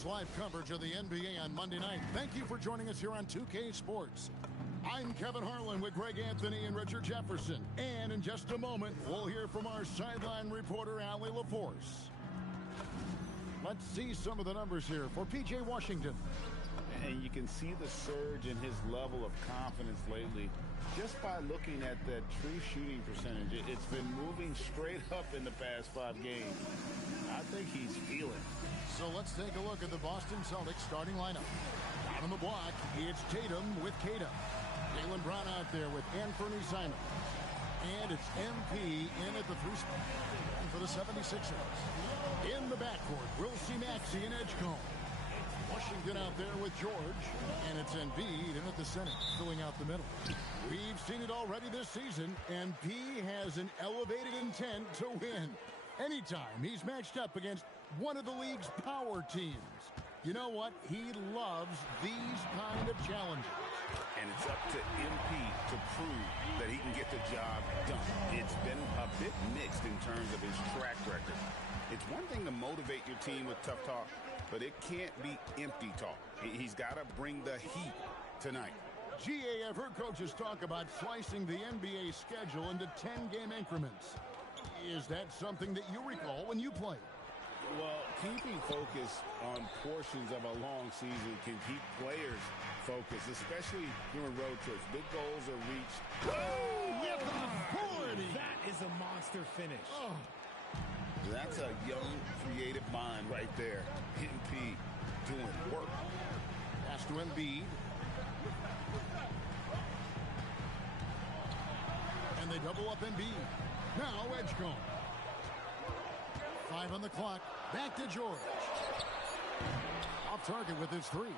It's live coverage of the NBA on Monday night. Thank you for joining us here on 2K Sports. I'm Kevin Harlan with Greg Anthony and Richard Jefferson. And in just a moment, we'll hear from our sideline reporter, Allie LaForce. Let's see some of the numbers here for P.J. Washington. And you can see the surge in his level of confidence lately just by looking at that true shooting percentage. It's been moving straight up in the past 5 games. I think he's feeling. So let's take a look at the Boston Celtics starting lineup. Down on the block, it's Tatum with Kata. Jaylen Brown out there with Anthony Simons. And it's MP in at the 3 spot for the 76ers. In the backcourt, we'll see Maxey and Edgecombe. Washington out there with George, and it's Embiid in at the center, filling out the middle. We've seen it already this season, and P has an elevated intent to win. Anytime he's matched up against one of the league's power teams. You know what? He loves these kind of challenges. And it's up to MP to prove that he can get the job done. It's been a bit mixed in terms of his track record. It's one thing to motivate your team with tough talk, but it can't be empty talk. He's got to bring the heat tonight. GA, I've heard coaches talk about slicing the NBA schedule into 10-game increments. Is that something that you recall when you played? Well, keeping focus on portions of a long season can keep players focused, especially during road trips. Big goals are reached. Oh, with authority! That is a monster finish. Oh. That's a young, creative mind right there. MP doing work. Pass to Embiid. And they double up Embiid. Now Edgecombe. 5 on the clock. Back to George. Off target with his 3.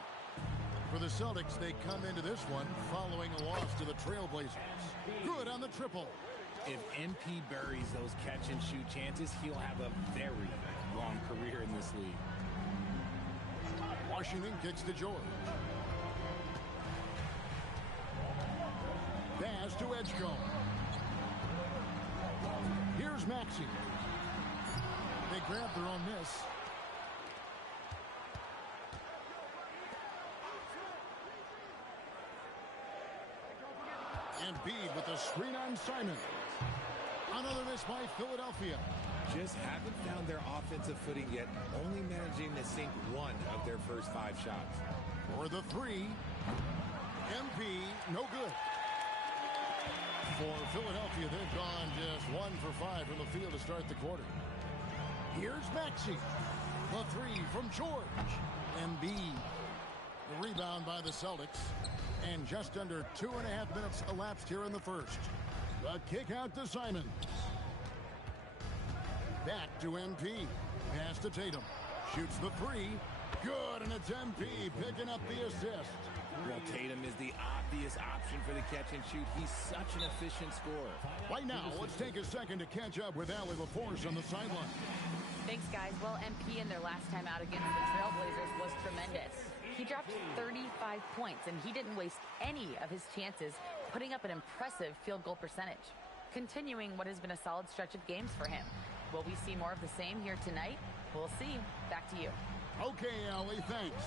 For the Celtics, they come into this one following a loss to the Trailblazers. Good on the triple. If MP buries those catch-and-shoot chances, he'll have a very long career in this league. Washington kicks to George. Pass to Edgecombe. Here's Maxey. They grab their own miss. Embiid with a screen on Simon. Another miss by Philadelphia. Just haven't found their offensive footing yet, only managing to sink 1 of their first 5 shots. For the 3, MP, no good. For Philadelphia, they've gone just 1 for 5 from the field to start the quarter. Here's Maxey. The 3 from George. Embiid. The rebound by the Celtics. And just under 2.5 minutes elapsed here in the first. The kick out to Simon. Back to MP. Pass to Tatum. Shoots the 3. Good, and it's MP picking up the assist. Well, Tatum is the obvious option for the catch and shoot. He's such an efficient scorer. Right now, let's take a second to catch up with Allie LaForce on the sideline. Thanks, guys. Well, MP in their last time out against the Trailblazers was tremendous. He dropped 35 points, and he didn't waste any of his chances, putting up an impressive field goal percentage, continuing what has been a solid stretch of games for him. Will we see more of the same here tonight? We'll see. Back to you. Okay, Allie, thanks.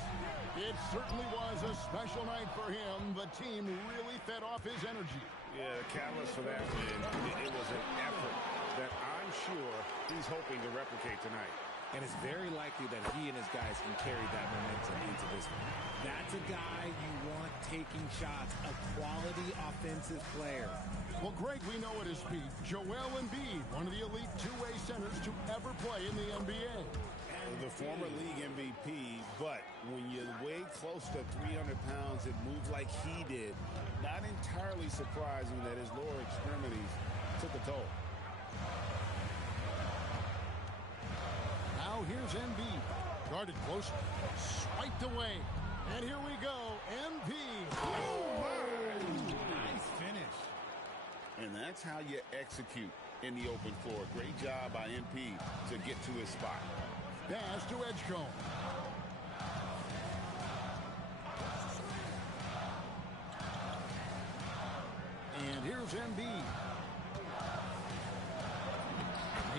It certainly was a special night for him. The team really fed off his energy. Yeah, the catalyst for that win, it was an effort that I'm sure he's hoping to replicate tonight. And it's very likely that he and his guys can carry that momentum into this one. That's a guy you want taking shots, a quality offensive player. Well, Greg, we know at his peak, Joel Embiid, one of the elite two-way centers to ever play in the NBA. The former league MVP, but when you weigh close to 300 pounds and move like he did, not entirely surprising that his lower extremities took a toll. Now here's Embiid, guarded close, swiped away, and here we go, MP. Oh, nice finish. And that's how you execute in the open floor. Great job by MP to get to his spot. Pass to Edgecombe. And here's Embiid.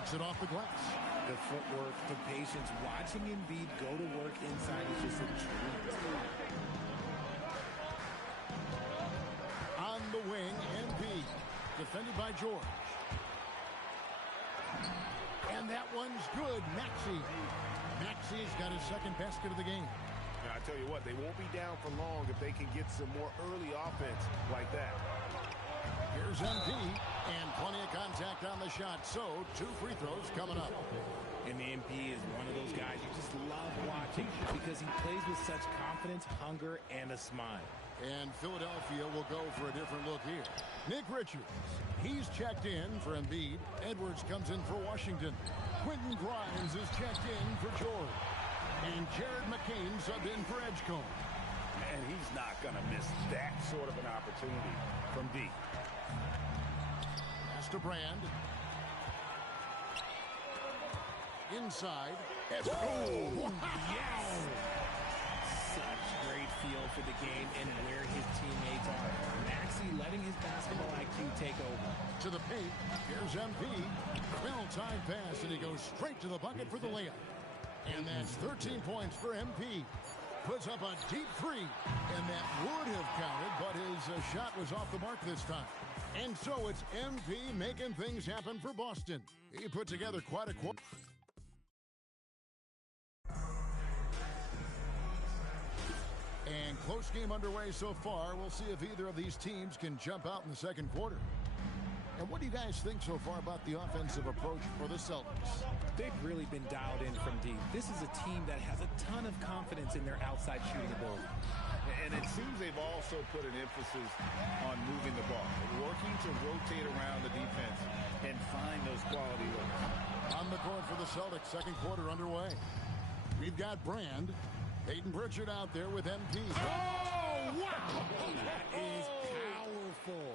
Takes it off the glass. The footwork, the patience, watching Embiid go to work inside is just a treat. On the wing, Embiid. Defended by George. And that one's good. Maxi's got his second basket of the game. Now, I tell you what, they won't be down for long if they can get some more early offense like that. Here's MP, and plenty of contact on the shot. So, 2 free throws coming up. And MP is one of those guys you just love watching because he plays with such confidence, hunger, and a smile. And Philadelphia will go for a different look here. Nick Richards, he's checked in for Embiid. Edwards comes in for Washington. Quentin Grimes is checked in for George. And Jared McCain subbed in for Edgecombe. And he's not going to miss that sort of an opportunity from D. Pass to Brand. Inside. Oh, wow. Yes! Such great feel for the game and where his teammates are. Maxey letting his basketball IQ take over. To the paint. Here's MP. Well-timed pass, and he goes straight to the bucket for the layup. And that's 13 points for MP. Puts up a deep three, and that would have counted, but his shot was off the mark this time. And so it's MP making things happen for Boston. He put together quite a quarter. And close game underway so far. We'll see if either of these teams can jump out in the second quarter. And what do you guys think so far about the offensive approach for the Celtics? They've really been dialed in from deep. This is a team that has a ton of confidence in their outside shooting ability. And it seems they've also put an emphasis on moving the ball, working to rotate around the defense and find those quality looks. On the court for the Celtics, second quarter underway. We've got Brand. Peyton Pritchard out there with MP. Oh, wow! That is powerful.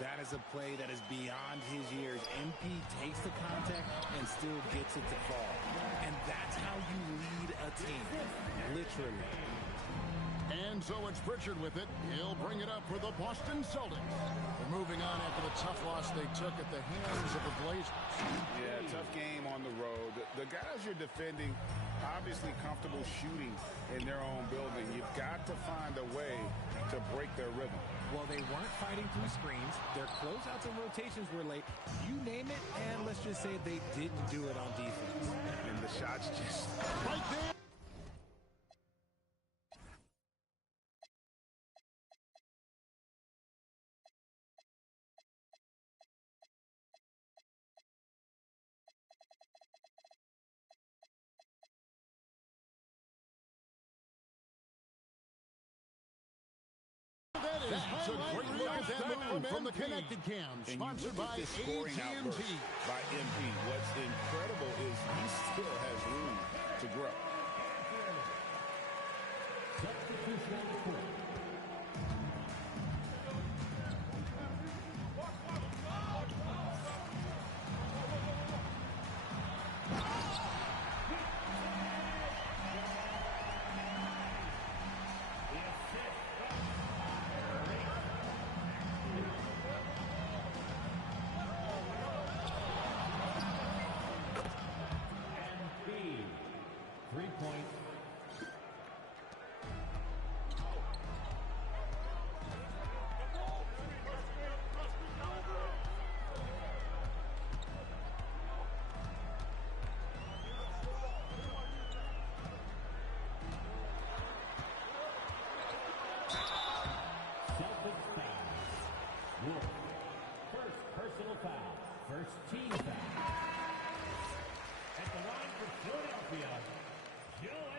That is a play that is beyond his years. MP takes the contact and still gets it to fall. And that's how you lead a team, literally. And so it's Pritchard with it. He'll bring it up for the Boston Celtics. We're moving on after the tough loss they took at the hands of the Blazers. Yeah, tough game on the road. The guys you're defending, obviously comfortable shooting in their own building. You've got to find a way to break their rhythm. Well, they weren't fighting through screens. Their closeouts and rotations were late. You name it, and let's just say they didn't do it on defense. And the shots just... Right there. That's a great look at that move from the Connected Cam, sponsored by scoring outburst AT&T. by MP. What's incredible is he still has room to grow. First team foul. At the line for Philadelphia, Joel.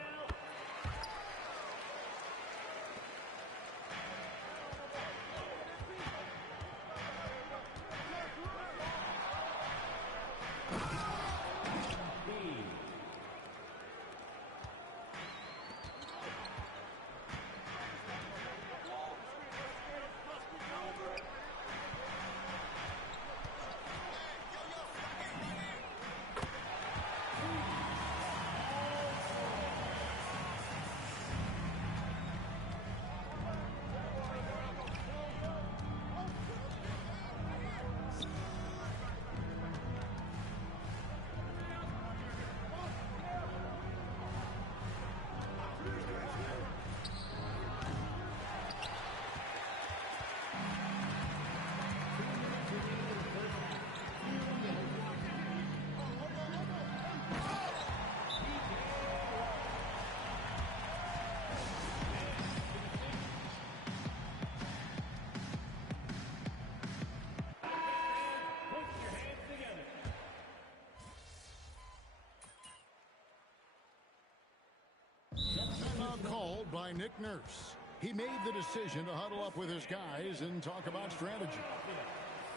Nick Nurse. He made the decision to huddle up with his guys and talk about strategy.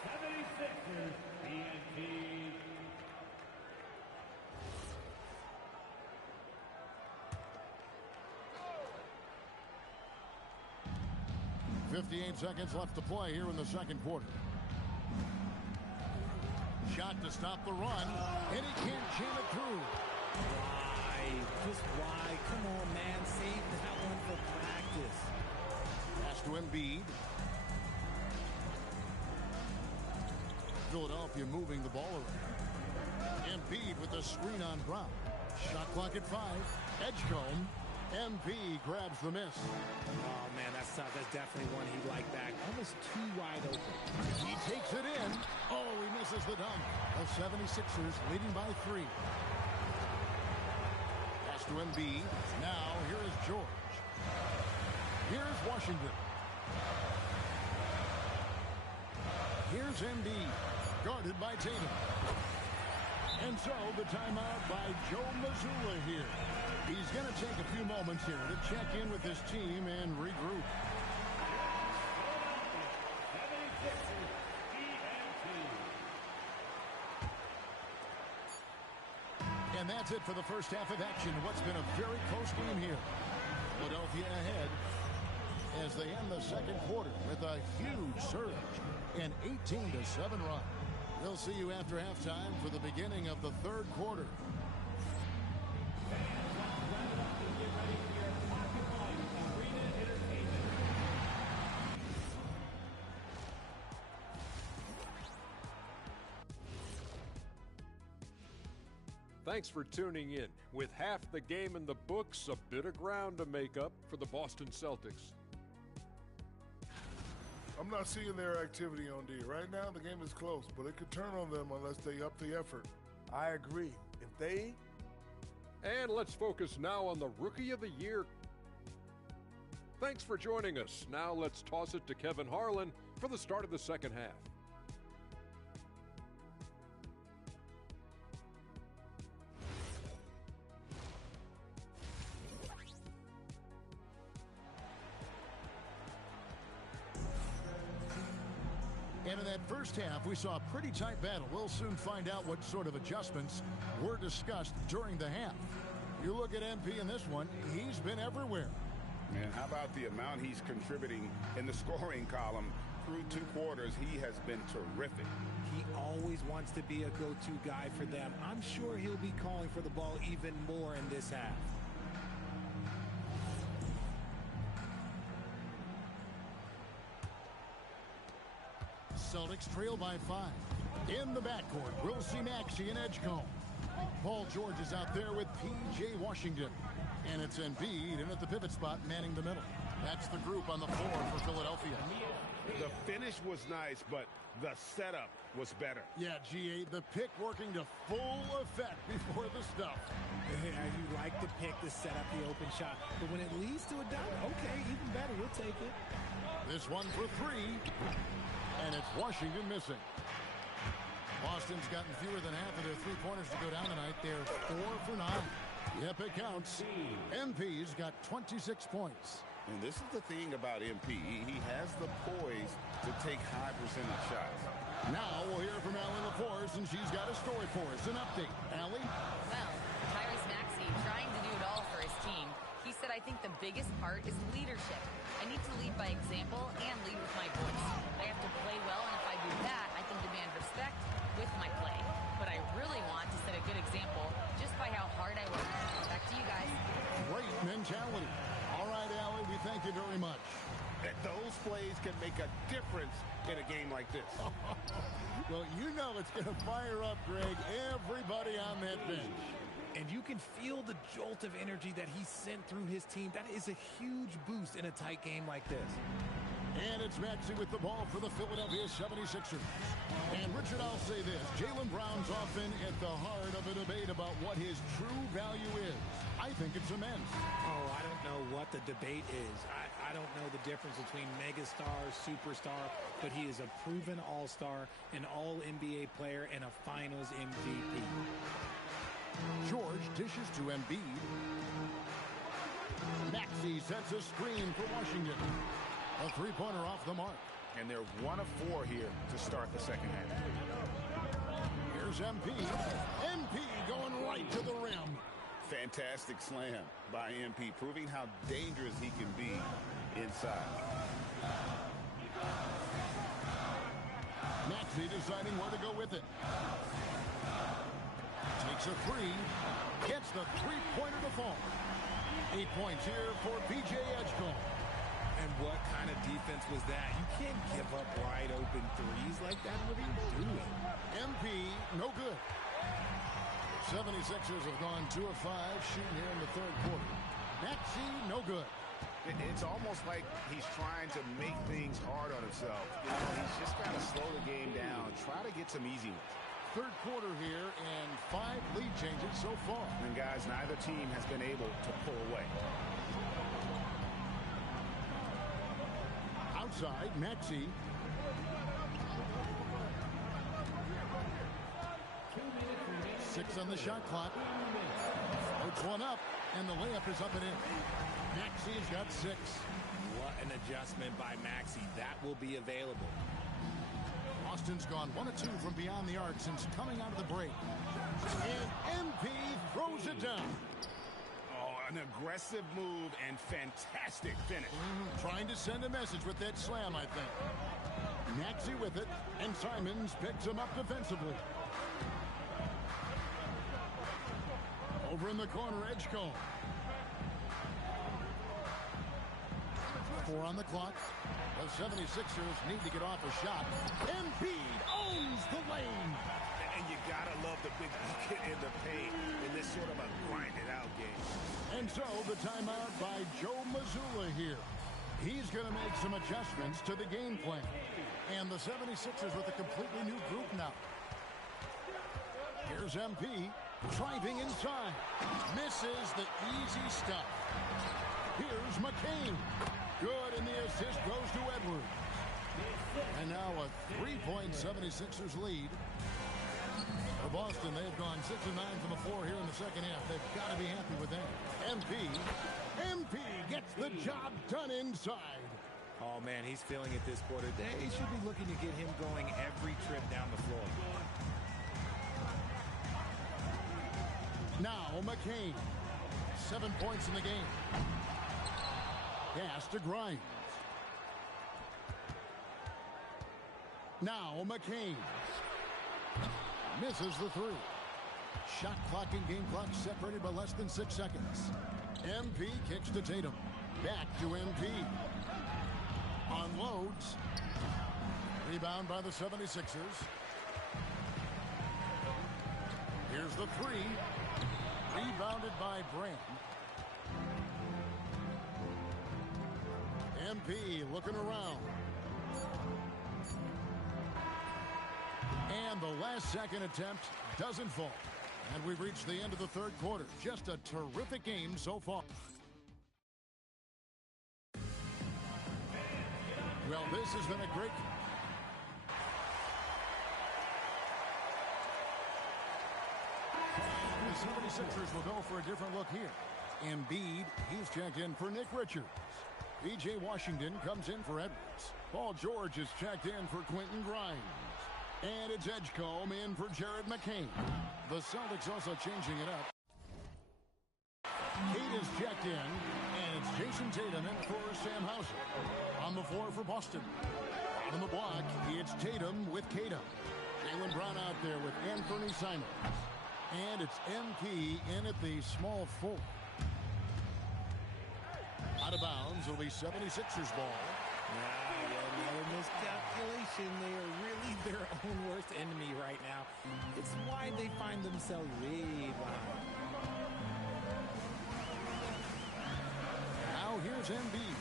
76ers, TNT. 58 seconds left to play here in the second quarter. Shot to stop the run, and he can't jam it through. Why? Just why? Come on, man. Save that one for practice. Pass to Embiid. Philadelphia moving the ball around. Embiid with the screen on Brown. Shot clock at 5. Edgecombe. MP grabs the miss. Oh, man, that's tough. That's definitely one he'd like back. Almost too wide open. He takes it in. Oh, he misses the dunk. The 76ers leading by 3. Pass to Embiid. Now, here is George. Here's Washington. Here's Embiid. Guarded by Tatum. And so, the timeout by Joe Mazzulla here. He's going to take a few moments here to check in with his team and regroup. And that's it for the first half of action. What's been a very close game here. Philadelphia ahead as they end the second quarter with a huge surge, an 18-7 run. We'll see you after halftime for the beginning of the third quarter. Thanks for tuning in. With half the game in the books, a bit of ground to make up for the Boston Celtics. I'm not seeing their activity on D. Right now, the game is close, but it could turn on them unless they up the effort. I agree. If they... And let's focus now on the Rookie of the Year. Thanks for joining us. Now let's toss it to Kevin Harlan for the start of the second half. And in that first half, we saw a pretty tight battle. We'll soon find out what sort of adjustments were discussed during the half. You look at MP in this one, he's been everywhere. And how about the amount he's contributing in the scoring column? Through 2 quarters, he has been terrific. He always wants to be a go-to guy for them. I'm sure he'll be calling for the ball even more in this half. Celtics trail by 5. In the backcourt, we'll see Maxey and Edgecombe. Paul George is out there with P.J. Washington. And it's Embiid in at the pivot spot, manning the middle. That's the group on the floor for Philadelphia. The finish was nice, but the setup was better. Yeah, G.A., the pick working to full effect before the stuff. Yeah, you like to pick to set up the open shot. But when it leads to a dunk, okay, even better, we'll take it. This one for 3. And it's Washington missing. Boston's gotten fewer than half of their three-pointers to go down tonight. They're 4 for 9. Yep, it counts. MP's got 26 points. And this is the thing about MP. He has the poise to take high percentage shots. Now we'll hear from Allie LaForce, and she's got a story for us. An update. Allie? Well, Tyrese Maxey trying to do it all for his team. He said, I think the biggest part is leadership. I need to lead by example and lead with my voice. I have to play well, and if I do that, I can demand respect with my play. But I really want to set a good example just by how hard I work. Back to you guys. Great mentality. All right, Allie, we thank you very much. Those plays can make a difference in a game like this. Well, you know it's going to fire up, Greg, everybody on that bench. And you can feel the jolt of energy that he sent through his team. That is a huge boost in a tight game like this. And it's Maxey with the ball for the Philadelphia 76ers. And Richard, I'll say this. Jaylen Brown's often at the heart of a debate about what his true value is. I think it's immense. Oh, I don't know what the debate is. I don't know the difference between megastar, superstar, but he is a proven all-star, an all-NBA player, and a finals MVP. George dishes to Embiid. Maxey sets a screen for Washington. A three-pointer off the mark. And they're 1 of 4 here to start the second half. Here's MP. MP going right to the rim. Fantastic slam by MP, proving how dangerous he can be inside. Maxey deciding where to go with it. Takes a three. Gets the three-pointer to fall. 8 points here for P.J. Edgecombe. And what kind of defense was that? You can't give up wide open threes like that. What are you doing? MP, no good. 76ers have gone 2 of 5 shooting here in the third quarter. Maxey, no good. It's almost like he's trying to make things hard on himself. You know, he's just got to slow the game down, try to get some easy ones. Third quarter here and 5 lead changes so far. And guys, neither team has been able to pull away. Outside, Maxey. 6 on the shot clock. Floats one up, and the layup is up and in. Maxey's got 6. What an adjustment by Maxey. That will be available. Austin's gone 1 of 2 from beyond the arc since coming out of the break. And MP throws it down. Oh, an aggressive move and fantastic finish. Trying to send a message with that slam, I think. Maxey with it, and Simons picks him up defensively. Over in the corner, Edgecombe. 4 on the clock. The 76ers need to get off a shot. Embiid owns the lane. And you gotta love the big bucket in the paint in this sort of a grinded-out game. And so the timeout by Joe Mazzulla here. He's going to make some adjustments to the game plan. And the 76ers with a completely new group now. Here's MP driving inside. Misses the easy stuff. Here's McCain. Good, and the assist goes to Edwards. And now a 3-point 76ers lead. For Boston, they've gone 6 of 9 from the floor here in the second half. They've got to be happy with that. MP gets the job done inside. Oh, man, he's feeling it this quarter. They should be looking to get him going every trip down the floor. Now McCain. 7 points in the game. Pass to Grimes. Now McCain. Misses the 3. Shot clock and game clock separated by less than 6 seconds. MP kicks to Tatum. Back to MP. Unloads. Rebound by the 76ers. Here's the 3. Rebounded by Brand. MP looking around. And the last second attempt doesn't fall. And we've reached the end of the third quarter. Just a terrific game so far. Well, this has been a great... The 76ers will go for a different look here. Embiid, he's checked in for Nick Richards. P.J. Washington comes in for Edwards. Paul George is checked in for Quentin Grimes. And it's Edgecombe in for Jared McCain. The Celtics also changing it up. Kate is checked in, and it's Jason Tatum in for Sam Hauser. On the floor for Boston. On the block, it's Tatum with Tatum. Jaylen Brown out there with Anthony Simons. And it's MP in at the small 4. Out of bounds, it'll be 76ers ball. Another miscalculation. They are really their own worst enemy right now. It's why they find themselves way behind. Now here's Embiid.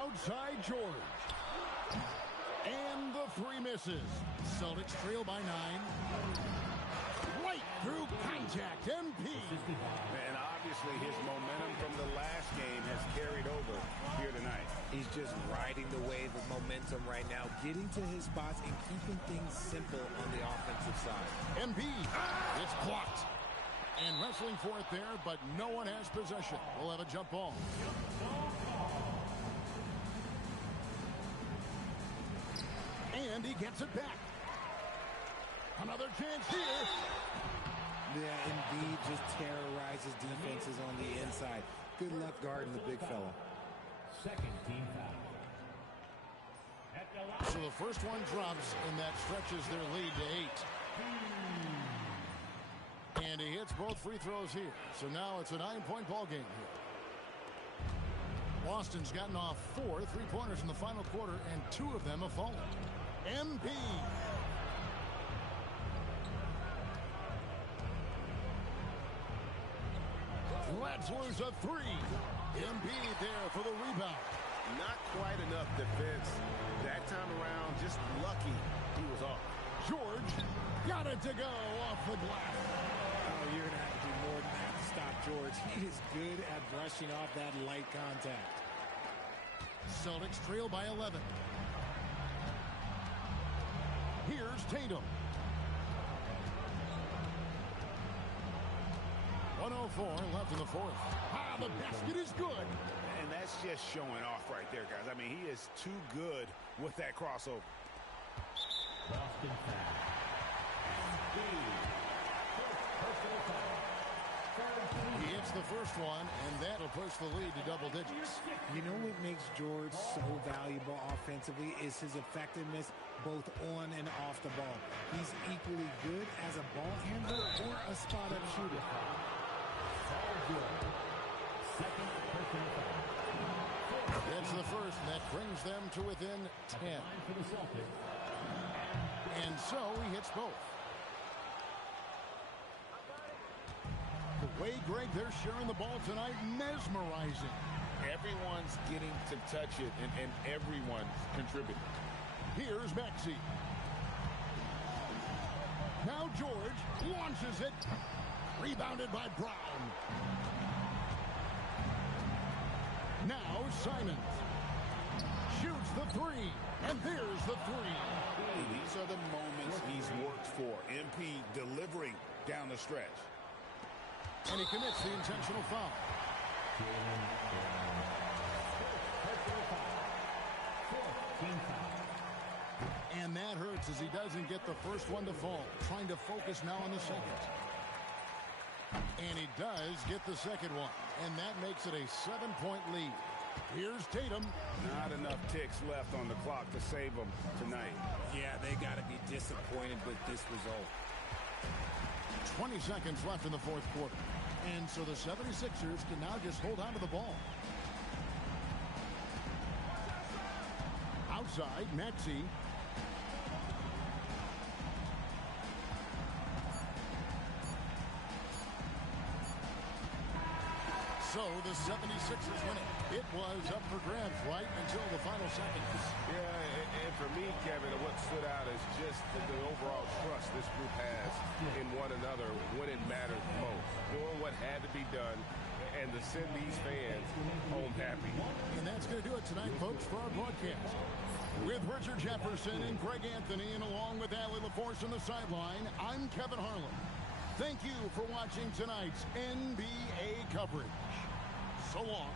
Outside George. And the 3 misses. Celtics trail by 9. Right through contact. MP. And obviously his momentum from the last game has carried over here tonight. He's just riding the wave of momentum right now, getting to his spots and keeping things simple on the offensive side. Embiid, it's blocked. And wrestling for it there, but no one has possession. We'll have a jump ball. And he gets it back. Another chance here. Yeah, Embiid just terrorizes defenses on the inside. Good luck guarding the big fella. Second team foul. So the first one drops, and that stretches their lead to 8. And he hits both free throws here. So now it's a 9-point ball game here. Boston's gotten off 4 3-pointers in the final quarter, and 2 of them have fallen. Embiid. Lets loose a 3. Embiid there for the rebound. Not quite enough defense. That time around, just lucky he was off. George got it to go off the glass. Oh, you're going to have to do more than that to stop George. He is good at brushing off that light contact. Celtics trail by 11. Here's Tatum. 104 left in the fourth. Ah, the basket is good. And that's just showing off right there, guys. I mean, he is too good with that crossover. Boston foul. He hits the first one, and that'll push the lead to double digits. You know what makes George so valuable offensively is his effectiveness both on and off the ball. He's equally good as a ball handler or a spot-up shooter. Second personal foul. That's the first, and that brings them to within 10. For the Celtics. And so he hits both. The way, Greg, they're sharing the ball tonight, mesmerizing. Everyone's getting to touch it, and everyone's contributing. Here's Maxey. Now George launches it. Rebounded by Brown. Now Simons shoots the 3, and there's the 3. These are the moments he's worked for. MP delivering down the stretch. And he commits the intentional foul. And that hurts as he doesn't get the first one to fall. Trying to focus now on the second. And he does get the second one. And that makes it a 7-point lead. Here's Tatum. Not enough ticks left on the clock to save them tonight. Yeah, they got to be disappointed with this result. 20 seconds left in the fourth quarter. And so the 76ers can now just hold on to the ball. Outside, Maxey. So the 76ers win it. It was up for grabs right until the final seconds. Yeah, and for me, Kevin, what stood out is just the overall trust this group has in one another when it matters most. Doing what had to be done and to send these fans home happy. And that's going to do it tonight, folks, for our broadcast. With Richard Jefferson and Greg Anthony, and along with Allie LaForce on the sideline, I'm Kevin Harlan. Thank you for watching tonight's NBA coverage. So long.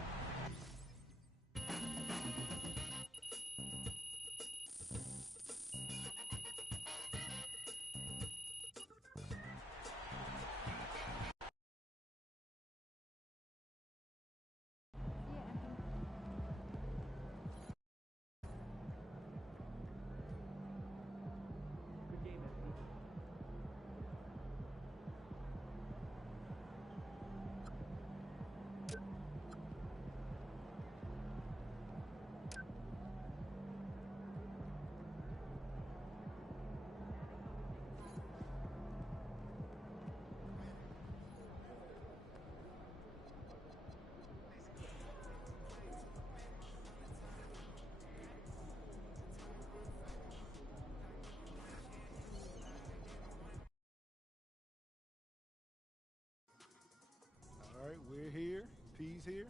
All right, we're here. P's here.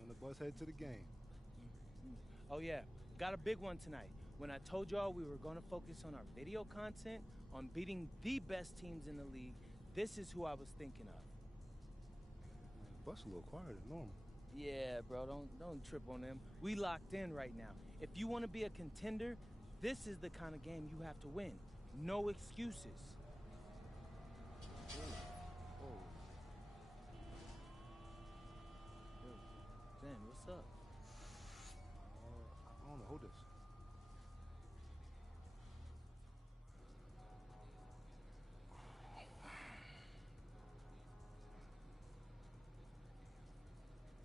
On the bus head to the game. Oh, yeah. Got a big one tonight. When I told y'all we were going to focus on our video content, on beating the best teams in the league, this is who I was thinking of. Bus a little quieter than normal. Yeah, bro, don't trip on them. We locked in right now. If you want to be a contender, this is the kind of game you have to win. No excuses. Yo, Zen, what's up? I don't know, hold this.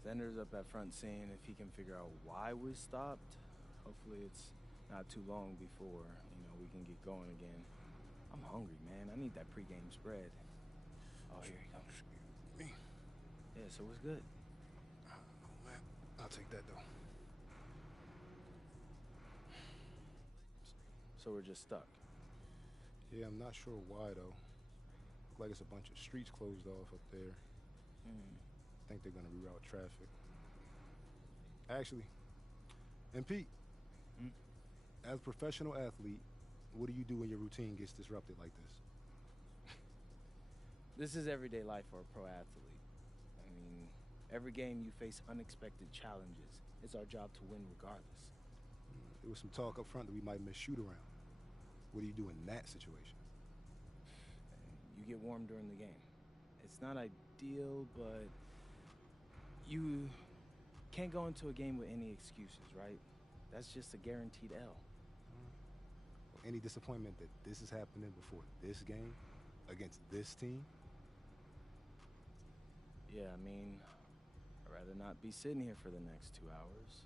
Zender's up at front seeing if he can figure out why we stopped. Hopefully it's not too long before, we can get going again. I'm hungry, man. I need that pregame spread. Oh, here he comes. Excuse me. Yeah, so what's good? Oh, man. I'll take that, though. So we're just stuck. Yeah, I'm not sure why, though. Look like it's a bunch of streets closed off up there. I think they're going to reroute traffic. Actually, and Pete, as a professional athlete, what do you do when your routine gets disrupted like this? This is everyday life for a pro athlete. I mean, every game you face unexpected challenges. It's our job to win regardless. There was some talk up front that we might miss shoot around. What do you do in that situation? You get warm during the game. It's not ideal, but you can't go into a game with any excuses, right? That's just a guaranteed L. Any disappointment that this is happening before this game against this team? Yeah, I mean, I'd rather not be sitting here for the next 2 hours,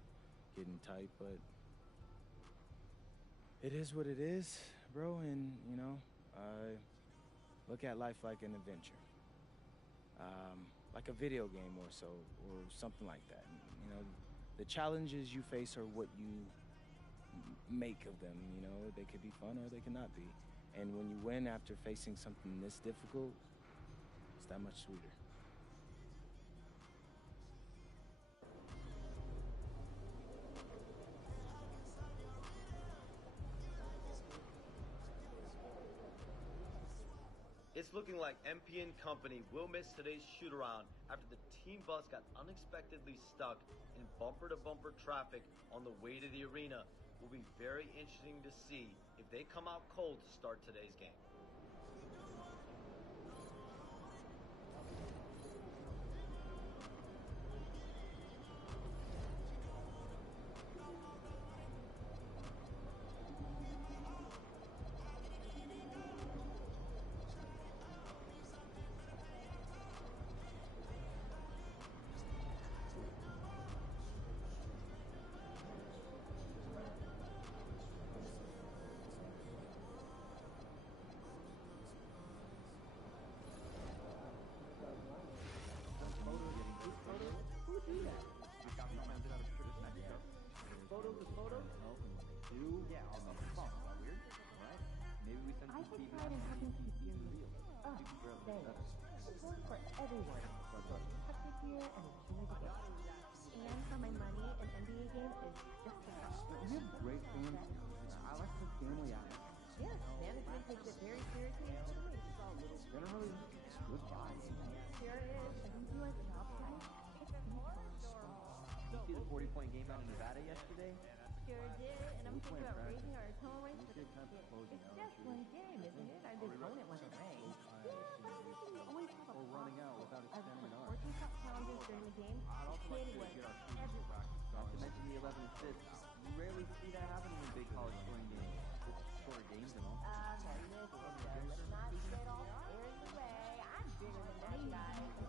getting tight, but it is what it is, bro, and, I look at life like an adventure. Like a video game or so, or something like that. The challenges you face are what you make of them, They could be fun or they could not be. And when you win after facing something this difficult, it's that much sweeter. It's looking like MP and company will miss today's shoot-around after the team bus got unexpectedly stuck in bumper-to-bumper traffic on the way to the arena. Will be very interesting to see if they come out cold to start today's game. Everyone. Happy here and enjoy the game. And for my money, an NBA game is just a We have great fans. I like the family atmosphere. Yes, management takes it very seriously. Generally, good vibes. Sure is. I think you like job tonight. Did you see the 40-point game out in Nevada yesterday? Sure did, and I'm thinking about raising our tone rates for the It's just one game, isn't it? Our opponent wasn't ranked. You always have a Or running out without extending I ours. 14 top challenges during the game. Kid was everywhere. Not to mention the 11 assists. You rarely see that happening in big college scoring games. It's shorter games and all. Okay, listen, let's not get all scared in the way. I'm bigger than that guy. It's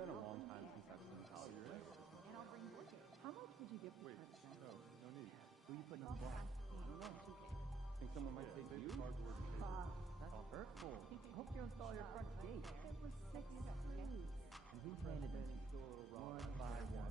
been a long time since I've been in college. And I'll bring with it. How much would you give for touchdown? No need. Who you putting on the block? I don't know. Think someone might take you? That's hurtful. Hope you install your front gate. It was 6 degrees. And who planted them? One by one.